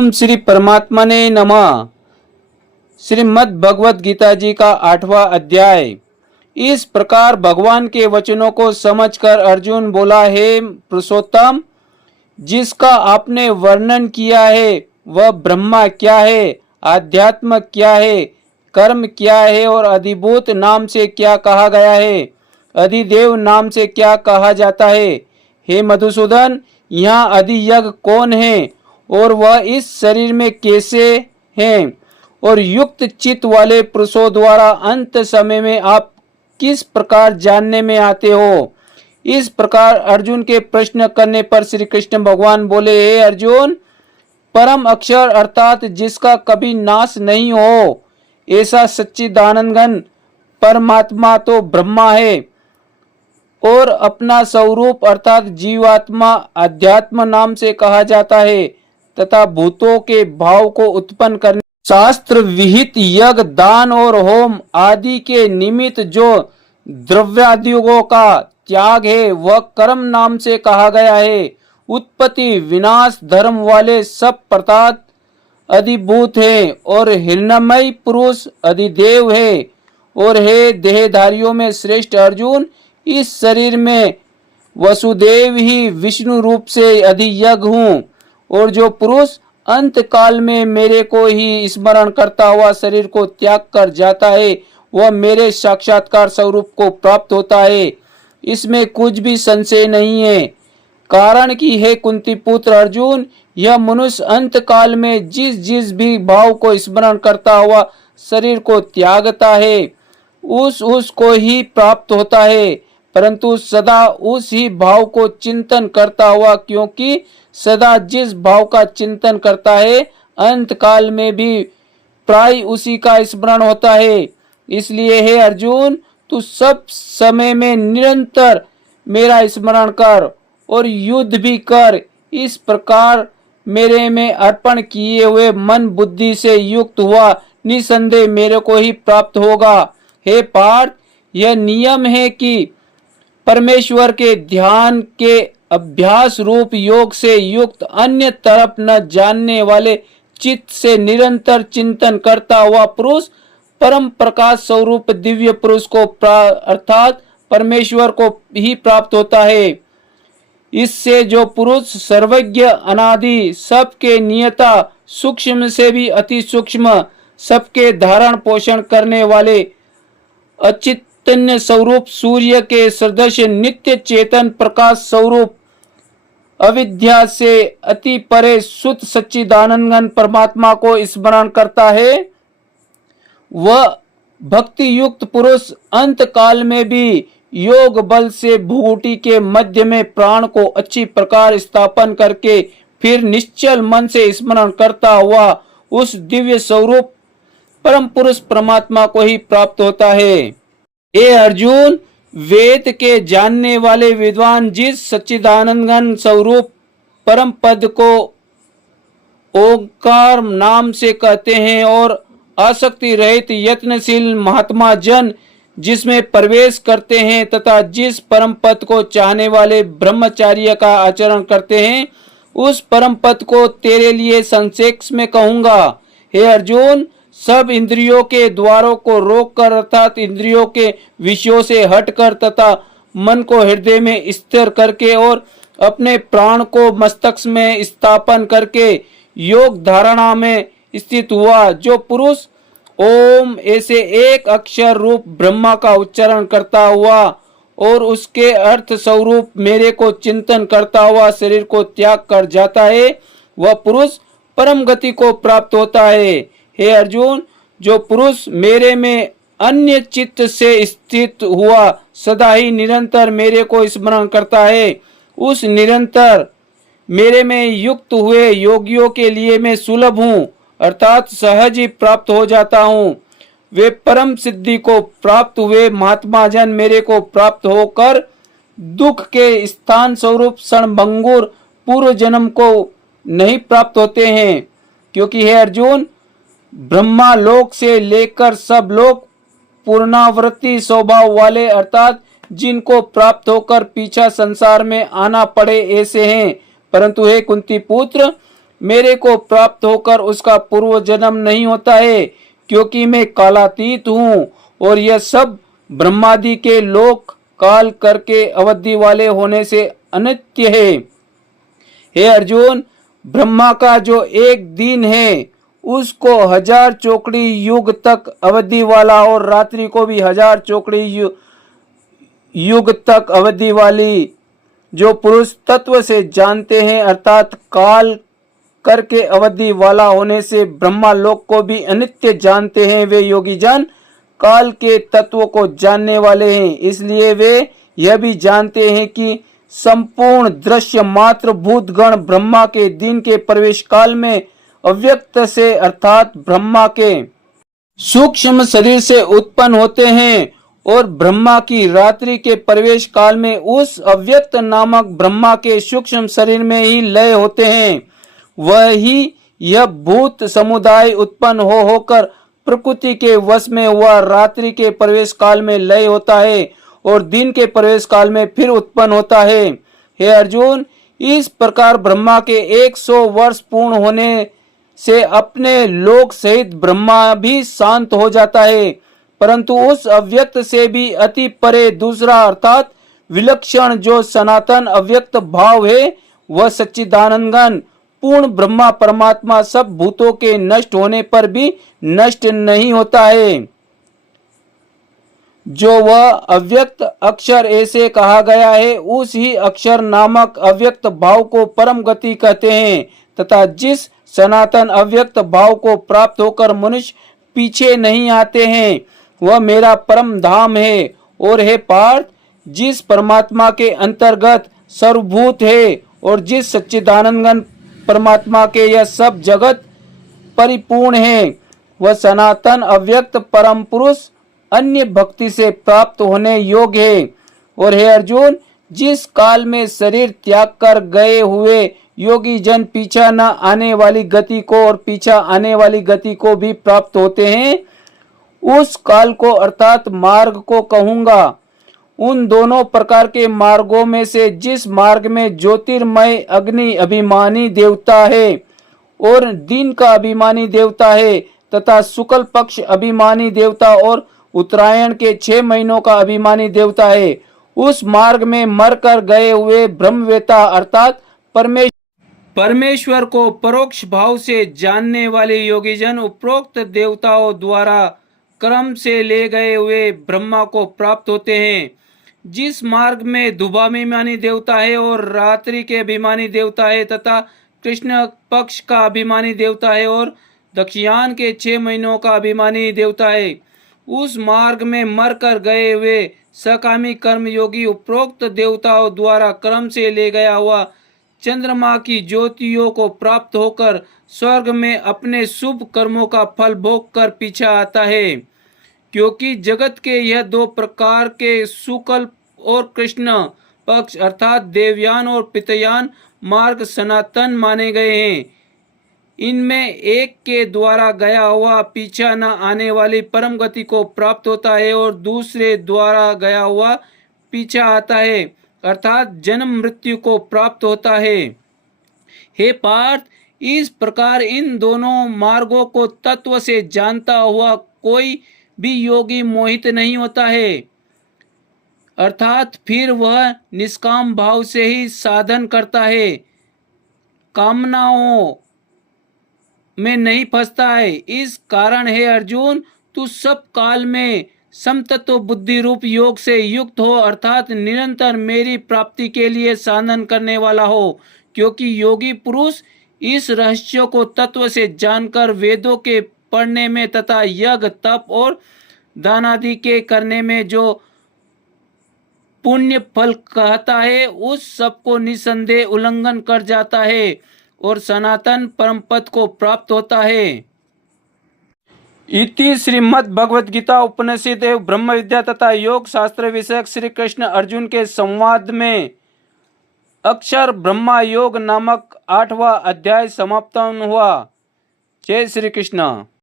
ओम श्री परमात्मा ने नमः। श्रीमद् भगवद गीता जी का 8वां अध्याय। इस प्रकार भगवान के वचनों को समझकर अर्जुन बोला, हे पुरुषोत्तम, जिसका आपने वर्णन किया है वह ब्रह्मा क्या है, आध्यात्म क्या है, कर्म क्या है और अधिभूत नाम से क्या कहा गया है, अधिदेव नाम से क्या कहा जाता है। हे मधुसूदन, यहाँ अधियज्ञ कौन है और वह इस शरीर में कैसे हैं, और युक्त चित्त वाले पुरुषों द्वारा अंत समय में आप किस प्रकार जानने में आते हो। इस प्रकार अर्जुन के प्रश्न करने पर श्री कृष्ण भगवान बोले, हे अर्जुन, परम अक्षर अर्थात जिसका कभी नाश नहीं हो ऐसा सच्चिदानंद घन परमात्मा तो ब्रह्मा है, और अपना स्वरूप अर्थात जीवात्मा अध्यात्म नाम से कहा जाता है, तथा भूतों के भाव को उत्पन्न करने शास्त्र विहित यज्ञ, दान और होम आदि के निमित्त जो द्रव्यादियों का त्याग है वह कर्म नाम से कहा गया है। उत्पत्ति विनाश धर्म वाले सब पदार्थ अधिभूत है और हिरण्यमय पुरुष अधिदेव है। और हे देहधारियों में श्रेष्ठ अर्जुन, इस शरीर में वसुदेव ही विष्णु रूप से अधियज्ञ हूँ, और जो पुरुष अंत काल में मेरे को ही स्मरण करता हुआ शरीर को त्याग कर जाता है वह मेरे साक्षात्कार स्वरूप को प्राप्त होता है, इसमें कुछ भी संशय नहीं है। कारण कि हे कुंती पुत्र अर्जुन, यह मनुष्य अंत काल में जिस जिस भी भाव को स्मरण करता हुआ शरीर को त्यागता है उस को ही प्राप्त होता है, परंतु सदा उस ही भाव को चिंतन करता हुआ, क्योंकि सदा जिस भाव का चिंतन करता है अंत काल में भी प्राय उसी का स्मरण होता है। इसलिए हे अर्जुन, तू सब समय में निरंतर मेरा स्मरण कर और युद्ध भी कर। इस प्रकार मेरे में अर्पण किए हुए मन बुद्धि से युक्त हुआ निसंदेह मेरे को ही प्राप्त होगा। हे पार्थ, यह नियम है कि परमेश्वर के ध्यान के अभ्यास रूप योग से युक्त अन्य तरफ न जानने वाले चित्त से निरंतर चिंतन करता हुआ पुरुष परम प्रकाश स्वरूप दिव्य पुरुष को अर्थात परमेश्वर को ही प्राप्त होता है। इससे जो पुरुष सर्वज्ञ अनादि सबके नियता सूक्ष्म से भी अति सूक्ष्म सबके धारण पोषण करने वाले अचितन्य स्वरूप सूर्य के सदृश नित्य चेतन प्रकाश स्वरूप अविद्या से अति परे शुद्ध सच्चिदानंद परमात्मा को स्मरण करता है, वह भक्ति युक्त पुरुष अंत काल में भी योग बल से भूगुटी के मध्य में प्राण को अच्छी प्रकार स्थापन करके फिर निश्चल मन से स्मरण करता हुआ उस दिव्य स्वरूप परम पुरुष परमात्मा को ही प्राप्त होता है। हे अर्जुन, वेद के जानने वाले विद्वान जिस सच्चिदानंद घन स्वरूप परम पद को ओंकार नाम से कहते हैं और आसक्ति रहित यत्नशील महात्मा जन जिसमें प्रवेश करते हैं तथा जिस परम पद को चाहने वाले ब्रह्मचार्य का आचरण करते हैं, उस परम पद को तेरे लिए संक्षेप में कहूंगा। हे अर्जुन, सब इंद्रियों के द्वारों को रोक कर अर्थात इंद्रियों के विषयों से हटकर तथा मन को हृदय में स्थिर करके और अपने प्राण को मस्तक में स्थापन करके योग धारणा में स्थित हुआ जो पुरुष ओम ऐसे एक अक्षर रूप ब्रह्मा का उच्चारण करता हुआ और उसके अर्थ स्वरूप मेरे को चिंतन करता हुआ शरीर को त्याग कर जाता है, वह पुरुष परम गति को प्राप्त होता है। हे अर्जुन, जो पुरुष मेरे में अन्य चित्त से स्थित हुआ सदा ही निरंतर मेरे को स्मरण करता है, उस निरंतर मेरे में युक्त हुए योगियों के लिए मैं सुलभ हूँ अर्थात सहज ही प्राप्त हो जाता हूँ। वे परम सिद्धि को प्राप्त हुए महात्मा जन मेरे को प्राप्त होकर दुख के स्थान स्वरूप क्षणभंगुर पूर्व जन्म को नहीं प्राप्त होते हैं, क्योंकि हे अर्जुन, ब्रह्मा लोक से लेकर सब लोग पूर्णावृत्ति स्वभाव वाले अर्थात जिनको प्राप्त होकर पीछा संसार में आना पड़े ऐसे हैं। परंतु हे कुंती पुत्र, मेरे को प्राप्त होकर उसका पूर्व जन्म नहीं होता है, क्योंकि मैं कालातीत हूँ और यह सब ब्रह्मादि के लोक काल करके अवधि वाले होने से अनित्य है। हे अर्जुन, ब्रह्मा का जो एक दिन है उसको 1000 चौकड़ी युग तक अवधि वाला और रात्रि को भी 1000 चौकड़ी युग तक अवधि वाली जो पुरुष तत्व से जानते हैं, अर्थात काल करके अवधि वाला होने से ब्रह्मा लोक को भी अनित्य जानते हैं, वे योगी जन काल के तत्व को जानने वाले हैं। इसलिए वे यह भी जानते हैं कि संपूर्ण दृश्य मात्र भूत गण ब्रह्मा के दिन के प्रवेश काल में अव्यक्त से अर्थात ब्रह्मा के सूक्ष्म शरीर से उत्पन्न होते हैं और ब्रह्मा की रात्रि के प्रवेश काल में उस अव्यक्त नामक ब्रह्मा के सूक्ष्म शरीर में ही लय होते हैं। वही यह भूत समुदाय उत्पन्न होकर प्रकृति के वश में हुआ रात्रि के प्रवेश काल में लय होता है और दिन के प्रवेश काल में फिर उत्पन्न होता है। हे अर्जुन, इस प्रकार ब्रह्मा के 100 वर्ष पूर्ण होने से अपने लोक सहित ब्रह्मा भी शांत हो जाता है, परंतु उस अव्यक्त से भी अति परे दूसरा अर्थात विलक्षण जो सनातन अव्यक्त भाव है, वह सच्चिदानंद पूर्ण ब्रह्मा परमात्मा सब भूतों के नष्ट होने पर भी नष्ट नहीं होता है। जो वह अव्यक्त अक्षर ऐसे कहा गया है, उस ही अक्षर नामक अव्यक्त भाव को परम गति कहते हैं, तथा जिस सनातन अव्यक्त भाव को प्राप्त होकर मनुष्य पीछे नहीं आते हैं, वह मेरा परम धाम है। और हे पार्थ, जिस परमात्मा के अंतर्गत सर्वभूत है और जिस सच्चिदानंद परमात्मा के यह सब जगत परिपूर्ण है, वह सनातन अव्यक्त परम पुरुष अन्य भक्ति से प्राप्त होने योग्य है। और हे अर्जुन, जिस काल में शरीर त्याग कर गए हुए योगी जन पीछा न आने वाली गति को और पीछा आने वाली गति को भी प्राप्त होते हैं, उस काल को अर्थात मार्ग को कहूंगा। उन दोनों प्रकार के मार्गों में से जिस मार्ग में ज्योतिर्मय अग्नि अभिमानी देवता है और दिन का अभिमानी देवता है तथा शुक्ल पक्ष अभिमानी देवता और उत्तरायण के 6 महीनों का अभिमानी देवता है, उस मार्ग में मरकर गए हुए ब्रह्मवेता अर्थात परमेश्वर को परोक्ष भाव से जानने वाले योगीजन उपरोक्त देवताओं द्वारा क्रम से ले गए हुए ब्रह्मा को प्राप्त होते हैं। जिस मार्ग में धुभाभिमानी देवता है और रात्रि के अभिमानी देवता है तथा कृष्ण पक्ष का अभिमानी देवता है और दक्षिणायन के 6 महीनों का अभिमानी देवता है, उस मार्ग में मरकर गए हुए सकामी कर्म योगी उपरोक्त देवताओं द्वारा क्रम से ले गया हुआ चंद्रमा की ज्योतियों को प्राप्त होकर स्वर्ग में अपने शुभ कर्मों का फल भोग कर पीछा आता है। क्योंकि जगत के यह 2 प्रकार के शुक्ल और कृष्ण पक्ष अर्थात देवयान और पितयान मार्ग सनातन माने गए हैं। इनमें एक के द्वारा गया हुआ पीछा न आने वाली परम गति को प्राप्त होता है और दूसरे द्वारा गया हुआ पीछा आता है अर्थात जन्म मृत्यु को प्राप्त होता है। हे पार्थ, इस प्रकार इन दोनों मार्गों को तत्व से जानता हुआ कोई भी योगी मोहित नहीं होता है, अर्थात फिर वह निष्काम भाव से ही साधन करता है, कामनाओं में नहीं फंसता है। इस कारण हे अर्जुन, तू सब काल में समतत्व बुद्धि रूप योग से युक्त हो अर्थात निरंतर मेरी प्राप्ति के लिए साधन करने वाला हो। क्योंकि योगी पुरुष इस रहस्य को तत्व से जानकर वेदों के पढ़ने में तथा यज्ञ तप और दान आदि के करने में जो पुण्य फल कहता है, उस सब को निसंदेह उल्लंघन कर जाता है और सनातन परम पद को प्राप्त होता है। इति श्रीमद् भगवद गीता उपनिषद एवं ब्रह्म विद्या तथा योग शास्त्र विषयक श्री कृष्ण अर्जुन के संवाद में अक्षर ब्रह्मा योग नामक 8वां अध्याय समाप्त हुआ। जय श्री कृष्ण।